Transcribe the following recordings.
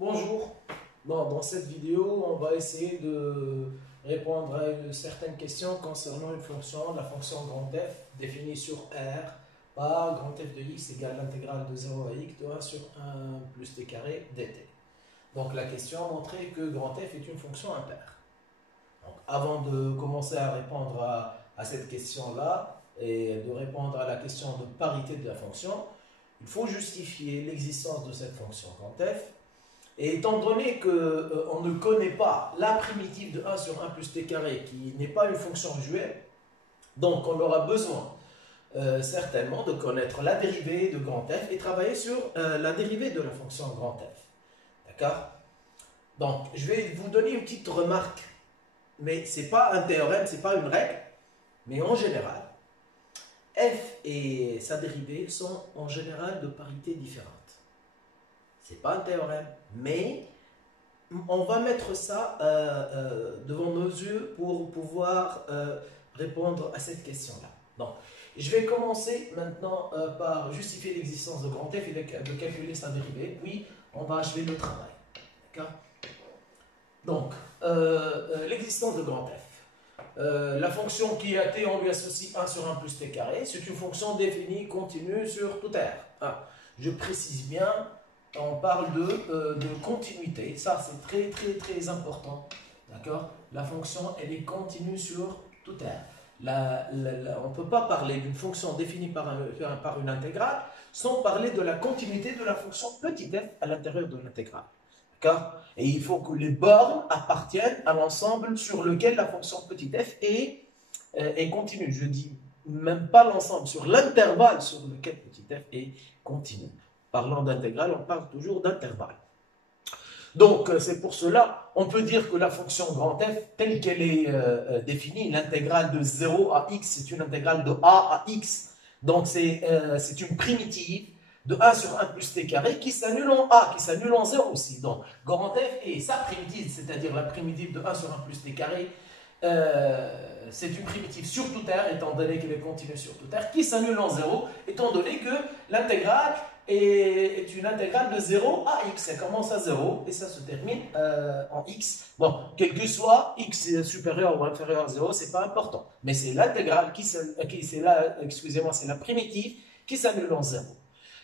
Bonjour. Dans cette vidéo, on va essayer de répondre à une certaine question concernant une fonction, la fonction grand F, définie sur R par grand F de x égale l'intégrale de 0 à x de 1 sur 1 plus t carré dt. Donc la question a montré que grand F est une fonction impaire. Donc, avant de commencer à répondre à cette question-là et de répondre à la question de parité de la fonction, il faut justifier l'existence de cette fonction grand F. Et étant donné qu'on ne connaît pas la primitive de 1 sur 1 plus t carré, qui n'est pas une fonction usuelle, donc on aura besoin certainement de connaître la dérivée de grand F et travailler sur la dérivée de la fonction grand F. D'accord? Donc, je vais vous donner une petite remarque, mais ce n'est pas un théorème, ce n'est pas une règle, mais en général, F et sa dérivée sont en général de parité différente. Ce n'est pas un théorème, mais on va mettre ça devant nos yeux pour pouvoir répondre à cette question-là. Donc, je vais commencer maintenant par justifier l'existence de grand F et de calculer sa dérivée, puis on va achever le travail. D'accord? Donc, l'existence de grand F. La fonction qui est à t, on lui associe 1 sur 1 plus t carré. C'est une fonction définie continue sur tout R. Ah, je précise bien, on parle de continuité. Ça, c'est très important. D'accord? La fonction, elle est continue sur tout R. On ne peut pas parler d'une fonction définie par une intégrale sans parler de la continuité de la fonction petit f à l'intérieur de l'intégrale. D'accord? Et il faut que les bornes appartiennent à l'ensemble sur lequel la fonction petit f est continue. Je dis même pas l'ensemble, sur l'intervalle sur lequel petit f est continu. Parlant d'intégrale, on parle toujours d'intervalle. Donc, c'est pour cela, on peut dire que la fonction grand f, telle qu'elle est définie, l'intégrale de 0 à x, c'est une intégrale de a à x. Donc, c'est une primitive de 1 sur 1 plus t carré qui s'annule en a, qui s'annule en 0 aussi. Donc, grand f est sa primitive, c'est-à-dire la primitive de 1 sur 1 plus t carré, c'est une primitive sur tout R, étant donné qu'elle est continue sur tout R, qui s'annule en 0, étant donné que l'intégrale est une intégrale de 0 à x. Ça commence à 0 et ça se termine en x. Bon, quel que soit x supérieur ou inférieur à 0, c'est pas important. Mais c'est l'intégrale c'est la primitive qui s'annule en 0.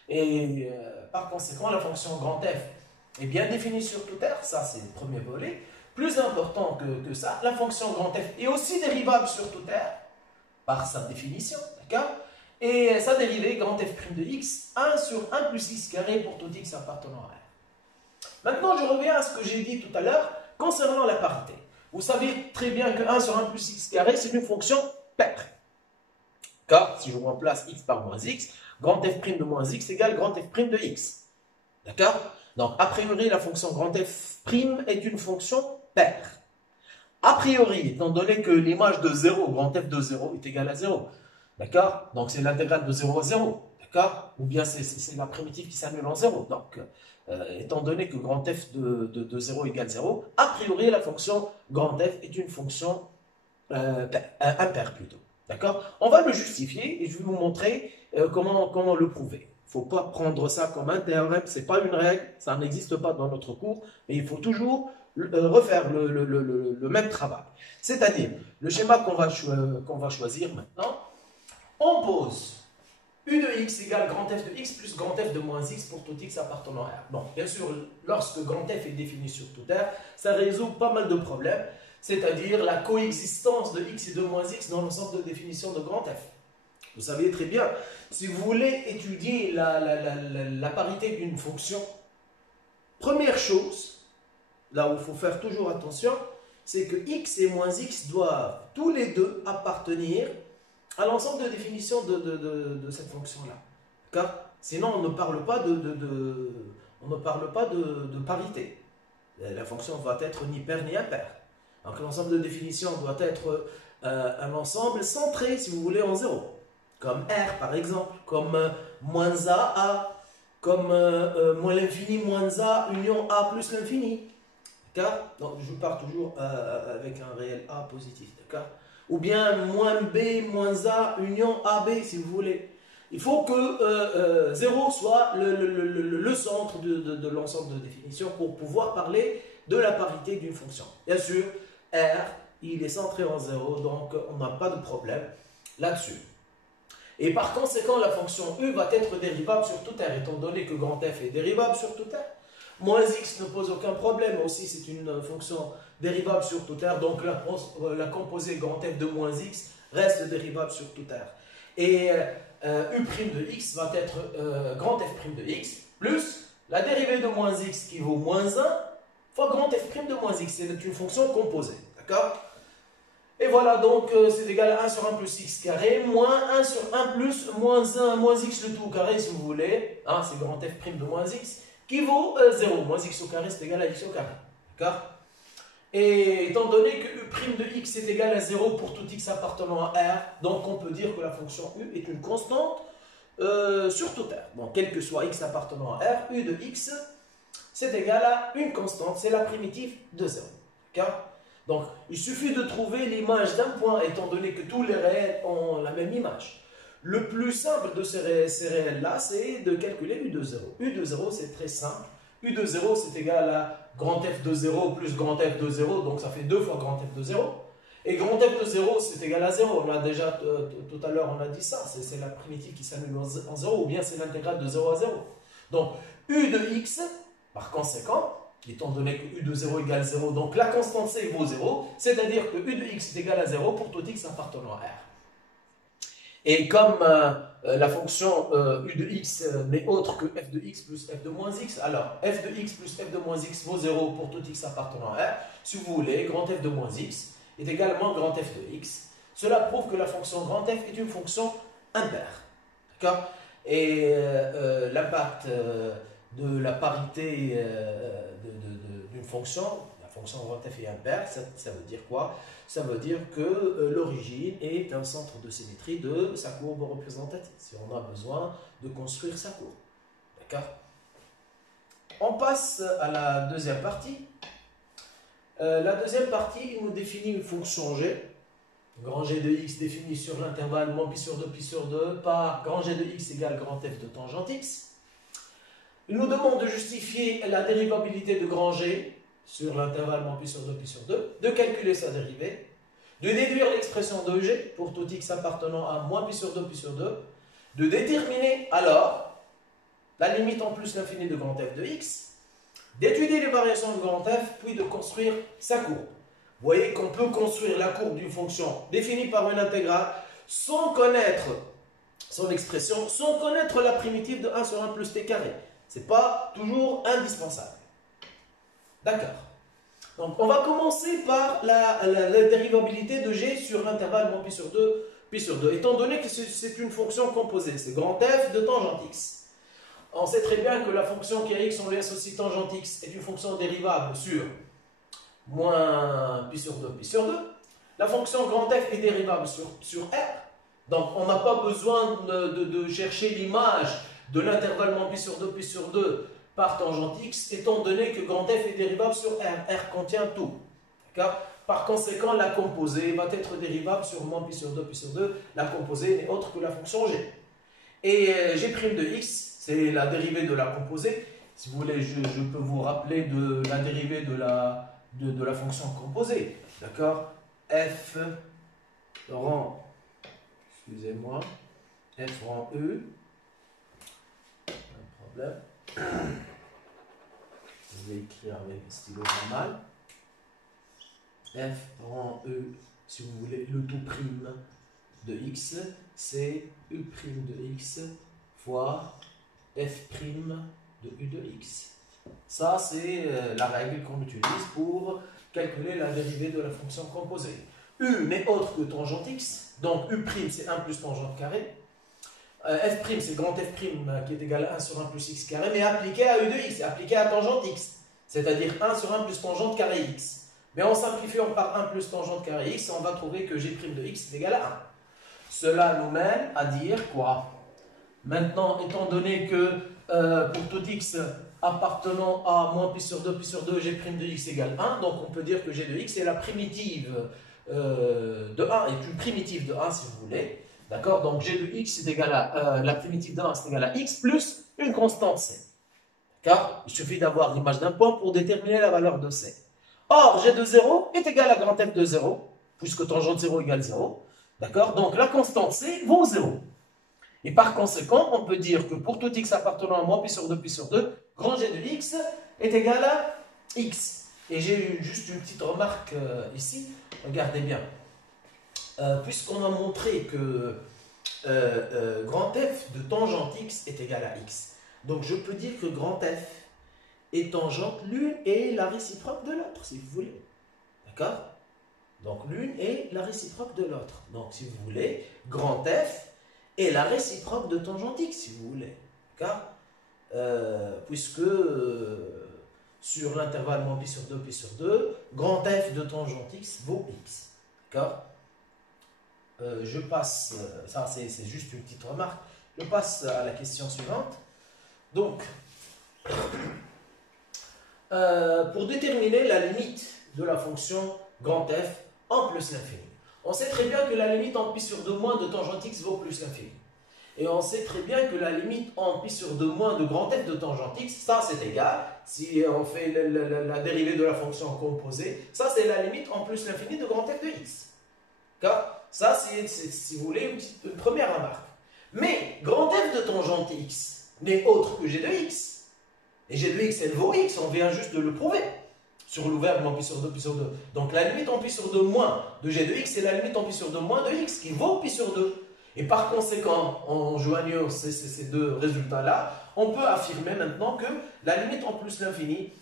Et par conséquent, la fonction grand f est bien définie sur tout R. Ça, c'est le premier volet. Plus important que ça, la fonction grand f est aussi dérivable sur tout R par sa définition. D'accord? Et sa dérivée, grand f' de x, 1 sur 1 plus x carré pour tout x appartenant à R. Maintenant, je reviens à ce que j'ai dit tout à l'heure concernant la parité. Vous savez très bien que 1 sur 1 plus x carré, c'est une fonction paire. Car si je remplace x par moins x, grand f' de moins x égale grand f' de x. D'accord? Donc, a priori, la fonction grand f' est une fonction paire. A priori, étant donné que l'image de 0, grand f de 0 est égale à 0, d'accord? Donc, c'est l'intégrale de 0 à 0, d'accord? Ou bien c'est la primitive qui s'annule en 0. Donc, étant donné que grand f de 0 égale 0, a priori, la fonction grand f est une fonction impaire plutôt. D'accord? On va le justifier et je vais vous montrer comment le prouver. Il ne faut pas prendre ça comme un théorème, ce n'est pas une règle, ça n'existe pas dans notre cours, mais il faut toujours refaire le même travail. C'est-à-dire, le schéma qu'on va choisir maintenant, on pose u de x égale grand f de x plus grand f de moins x pour tout x appartenant à R. Bon, bien sûr, lorsque grand f est défini sur tout R, ça résout pas mal de problèmes, c'est-à-dire la coexistence de x et de moins x dans l'ensemble de définition de grand f. Vous savez très bien, si vous voulez étudier la parité d'une fonction, première chose, là où il faut faire toujours attention, c'est que x et moins x doivent tous les deux appartenir à l'ensemble de définition de cette fonction-là. D'accord? Sinon, on ne parle pas de parité. La fonction va être ni paire ni impaire. Donc, l'ensemble de définition doit être un ensemble centré, si vous voulez, en 0. Comme R, par exemple, comme moins A, comme moins l'infini, moins A, union A plus l'infini. D'accord? Donc, je pars toujours avec un réel A positif. D'accord? Ou bien moins B, moins A, union AB, si vous voulez. Il faut que 0 soit le centre de l'ensemble de définition pour pouvoir parler de la parité d'une fonction. Bien sûr, R, il est centré en 0, donc on n'a pas de problème là-dessus. Et par conséquent, la fonction U va être dérivable sur tout R, étant donné que grand F est dérivable sur tout R. Moins X ne pose aucun problème, aussi c'est une fonction dérivable sur tout R, donc la composée grand F de moins X reste dérivable sur tout R. Et U' de X va être grand F' de X, plus la dérivée de moins X qui vaut moins 1 fois grand F' de moins X, c'est une fonction composée, d'accord? Et voilà, donc c'est égal à 1 sur 1 plus x carré, moins 1 sur 1 plus moins 1 moins x le tout au carré, si vous voulez. Hein, c'est grand f' de moins x, qui vaut 0. Moins x au carré, c'est égal à x au carré. D'accord? Et étant donné que u' de x est égal à 0 pour tout x appartenant à R, donc on peut dire que la fonction u est une constante sur tout R. Donc, quel que soit x appartenant à R, u de x, c'est égal à une constante, c'est la primitive de 0. D'accord? Donc, il suffit de trouver l'image d'un point, étant donné que tous les réels ont la même image. Le plus simple de ces réels-là, c'est de calculer U de 0. U de 0, c'est très simple. U de 0, c'est égal à grand F de 0 plus grand F de 0, donc ça fait 2 fois grand F de 0. Et grand F de 0, c'est égal à 0. On a déjà, tout à l'heure, on a dit ça. C'est la primitive qui s'annule en 0, ou bien c'est l'intégrale de 0 à 0. Donc, U de x, par conséquent, étant donné que U de 0 égale 0, donc la constante C vaut 0, c'est-à-dire que U de x est égal à 0 pour tout x appartenant à R. Et comme la fonction U de x n'est autre que f de x plus f de moins x, alors f de x plus f de moins x vaut 0 pour tout x appartenant à R, si vous voulez, grand f de moins x est également grand f de x. Cela prouve que la fonction grand f est une fonction impaire. D'accord? Et l'impact de la parité d'une fonction, la fonction grand f est impaire, ça veut dire quoi? Ça veut dire que l'origine est un centre de symétrie de sa courbe représentative, si on a besoin de construire sa courbe. D'accord? On passe à la deuxième partie. La deuxième partie, il nous définit une fonction g. Grand G de x défini sur l'intervalle moins pi sur 2 pi sur 2 par grand G de x égale grand f de tangente x. Il nous demande de justifier la dérivabilité de grand G sur l'intervalle moins pi sur 2 pi sur 2, de calculer sa dérivée, de déduire l'expression de G pour tout x appartenant à moins pi sur 2 pi sur 2, de déterminer alors la limite en plus l'infini de grand f de x, d'étudier les variations de grand f, puis de construire sa courbe. Vous voyez qu'on peut construire la courbe d'une fonction définie par une intégrale sans connaître son expression, sans connaître la primitive de 1 sur 1 plus t carré. Ce n'est pas toujours indispensable. D'accord. Donc, on va commencer par la dérivabilité de g sur l'intervalle moins pi sur 2, pi sur 2, étant donné que c'est une fonction composée. C'est grand f de tangente x. On sait très bien que la fonction qui est x, on lui associe tangente x, est une fonction dérivable sur moins pi sur 2, pi sur 2. La fonction grand f est dérivable sur R. Donc, on n'a pas besoin de chercher l'image de l'intervalle moins pi sur 2, pi sur 2 par tangente x, étant donné que grand f est dérivable sur R. R contient tout. Par conséquent, la composée va être dérivable sur moins pi sur 2, pi sur 2. La composée n'est autre que la fonction g. Et g' de x, c'est la dérivée de la composée. Si vous voulez, je peux vous rappeler de la dérivée de la fonction composée. D'accord? F rang, excusez-moi, f rang E, un problème. Je vais écrire avec un stylo normal. F rang E, si vous voulez, le tout prime de x, c'est U' de x fois f' de U de x. Ça, c'est la règle qu'on utilise pour calculer la dérivée de la fonction composée. U n'est autre que tangente x, donc U' c'est 1 plus tangente carré. F' c'est grand f' qui est égal à 1 sur 1 plus x carré, mais appliqué à U de x, appliqué à tangente x, c'est-à-dire 1 sur 1 plus tangente carré x. Mais en simplifiant par 1 plus tangente carré x, on va trouver que g' de x est égal à 1. Cela nous mène à dire quoi? Maintenant, étant donné que pour tout x appartenant à moins pi sur 2, pi sur 2, g' de x égale 1, donc on peut dire que g de x est la primitive de 1, est une primitive de 1 si vous voulez. D'accord? Donc g de x est égal à la primitive d'un c'est égal à x plus une constante c. D'accord? Il suffit d'avoir l'image d'un point pour déterminer la valeur de c. Or, g de 0 est égal à grand F de 0, puisque tangente 0 égale 0. D'accord? Donc la constante c vaut 0. Et par conséquent, on peut dire que pour tout x appartenant à moins pi sur 2 pi sur 2, grand g de x est égal à x. Et j'ai juste une petite remarque ici. Regardez bien. Puisqu'on a montré que grand F de tangente x est égal à x, donc je peux dire que grand F est tangente l'une et la réciproque de l'autre, si vous voulez. D'accord? Donc l'une est la réciproque de l'autre. Donc si vous voulez, grand F est la réciproque de tangente x, si vous voulez. D'accord? Puisque sur l'intervalle moins pi sur 2, grand F de tangente x vaut x. D'accord? Je passe, ça c'est juste une petite remarque, je passe à la question suivante. Donc, pour déterminer la limite de la fonction grand F en plus l'infini, on sait très bien que la limite en pi sur 2 moins de tangente x vaut plus l'infini. Et on sait très bien que la limite en pi sur 2 moins de grand F de tangente x, ça c'est égal, si on fait la dérivée de la fonction composée, ça c'est la limite en plus l'infini de grand F de x. D'accord? Ça, c'est, si vous voulez, une première remarque. Mais grand F de tangente x n'est autre que g de x. Et g de x, elle vaut x, on vient juste de le prouver. Sur l'ouvercle en pi sur 2, pi sur 2. Donc la limite en pi sur 2 moins de g de x, c'est la limite en pi sur 2 moins de x, qui vaut pi sur 2. Et par conséquent, en joignant ces deux résultats-là, on peut affirmer maintenant que la limite en plus l'infini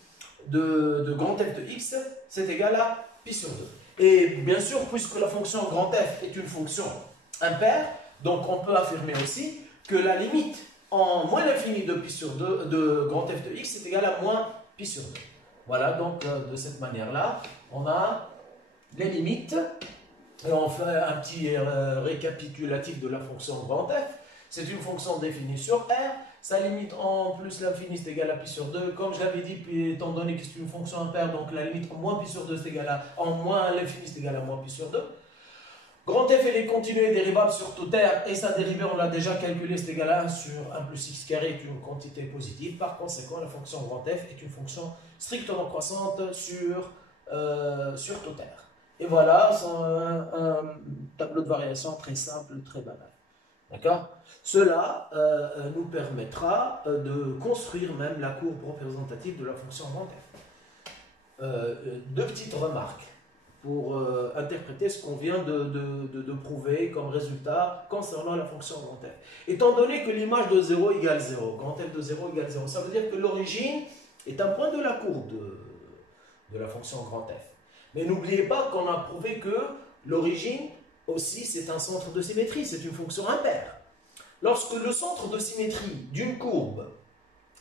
de grand F de x, c'est égal à pi sur 2. Et bien sûr, puisque la fonction grand F est une fonction impaire, donc on peut affirmer aussi que la limite en moins l'infini de pi sur 2 de grand F de x est égale à moins pi sur 2. Voilà, donc de cette manière-là, on a les limites. Et on fait un petit récapitulatif de la fonction grand F. C'est une fonction définie sur R. Sa limite en plus l'infini c'est égal à pi sur 2. Comme je l'avais dit, puis, étant donné que c'est une fonction impaire, donc la limite en moins pi sur 2 c'est égal à en moins l'infini c'est égal à moins pi sur 2. Grand F elle est continue et dérivable sur toute R, et sa dérivée on l'a déjà calculé, c'est égal à 1 sur 1 plus x carré est une quantité positive. Par conséquent, la fonction grand F est une fonction strictement croissante sur toute R. Et voilà, c'est un tableau de variation très simple, très banal. D'accord? Cela nous permettra de construire même la courbe représentative de la fonction grand F. Deux petites remarques pour interpréter ce qu'on vient de prouver comme résultat concernant la fonction grand F. Étant donné que l'image de 0 égale 0, grand F de 0 égale 0, ça veut dire que l'origine est un point de la courbe de la fonction grand F. Mais n'oubliez pas qu'on a prouvé que l'origine aussi c'est un centre de symétrie, c'est une fonction impaire. Lorsque le centre de symétrie d'une courbe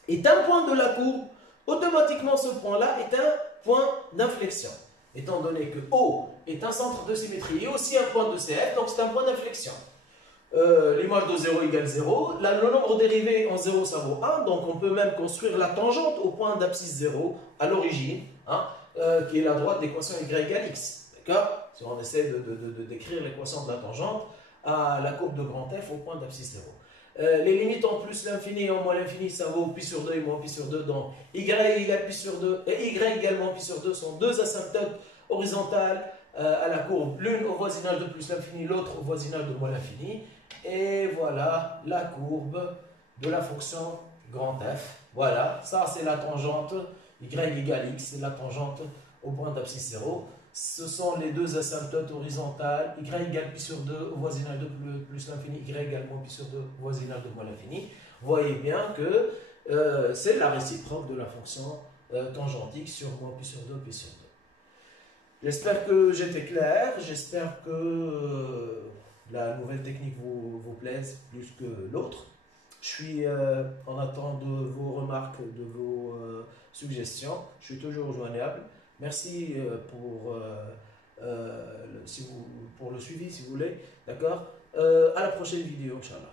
est un point de la courbe, automatiquement ce point-là est un point d'inflexion. Étant donné que O est un centre de symétrie et aussi un point de CF, donc c'est un point d'inflexion. L'image de 0 égale 0, le nombre dérivé en 0 ça vaut 1, donc on peut même construire la tangente au point d'abscisse 0 à l'origine, hein, qui est la droite de l'équation y égale x. D'accord? Si on essaie de décrire l'équation de la tangente à la courbe de grand F au point d'abscisse 0. Les limites en plus l'infini et en moins l'infini, ça vaut pi sur 2 et moins pi sur 2. Donc y égale pi sur 2 et y également pi sur 2 sont deux asymptotes horizontales à la courbe. L'une au voisinage de plus l'infini, l'autre au voisinage de moins l'infini. Et voilà la courbe de la fonction grand F. Voilà, ça c'est la tangente y égale x, c'est la tangente au point d'abscisse 0. Ce sont les deux asymptotes horizontales, y égale pi sur 2 au voisinage de plus l'infini, y égale moins pi sur 2 au voisinage de moins l'infini. Vous voyez bien que c'est la réciproque de la fonction tangente x sur moins pi sur 2, pi sur 2. J'espère que j'étais clair, j'espère que la nouvelle technique vous plaise plus que l'autre. Je suis en attente de vos remarques, de vos suggestions. Je suis toujours joignable. Merci pour le suivi, si vous voulez. D'accord? À la prochaine vidéo, Inch'Allah.